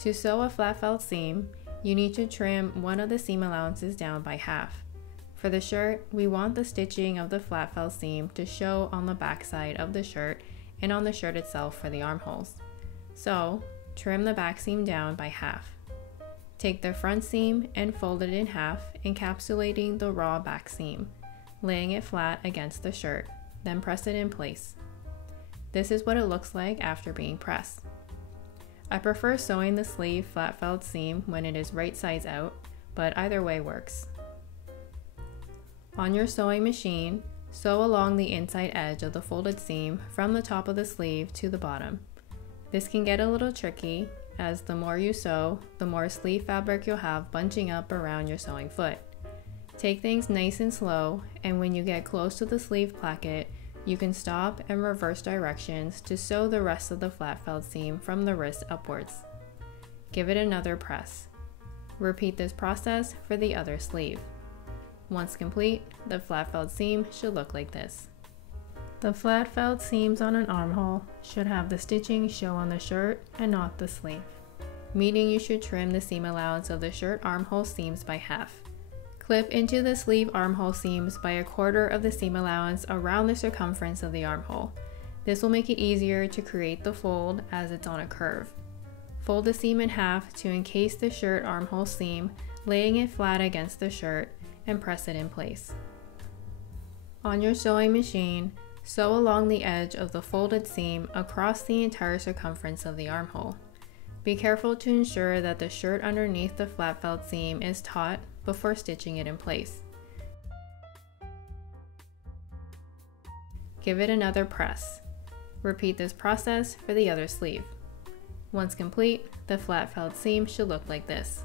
To sew a flat felt seam, you need to trim one of the seam allowances down by half. For the shirt, we want the stitching of the flat felt seam to show on the back side of the shirt and on the shirt itself for the armholes. So, trim the back seam down by half. Take the front seam and fold it in half, encapsulating the raw back seam, laying it flat against the shirt, then press it in place. This is what it looks like after being pressed. I prefer sewing the sleeve flat felt seam when it is right sides out, but either way works. On your sewing machine, sew along the inside edge of the folded seam from the top of the sleeve to the bottom. This can get a little tricky, as the more you sew, the more sleeve fabric you'll have bunching up around your sewing foot. Take things nice and slow, and when you get close to the sleeve placket, you can stop and reverse directions to sew the rest of the flat felt seam from the wrist upwards. Give it another press. Repeat this process for the other sleeve. Once complete, the flat felt seam should look like this. The flat felt seams on an armhole should have the stitching show on the shirt and not the sleeve, meaning you should trim the seam allowance of the shirt armhole seams by half. Clip into the sleeve armhole seams by 1/4 of the seam allowance around the circumference of the armhole. This will make it easier to create the fold as it's on a curve. Fold the seam in half to encase the shirt armhole seam, laying it flat against the shirt, and press it in place. On your sewing machine, sew along the edge of the folded seam across the entire circumference of the armhole. Be careful to ensure that the shirt underneath the flat felt seam is taut before stitching it in place. Give it another press. Repeat this process for the other sleeve. Once complete, the flat felt seam should look like this.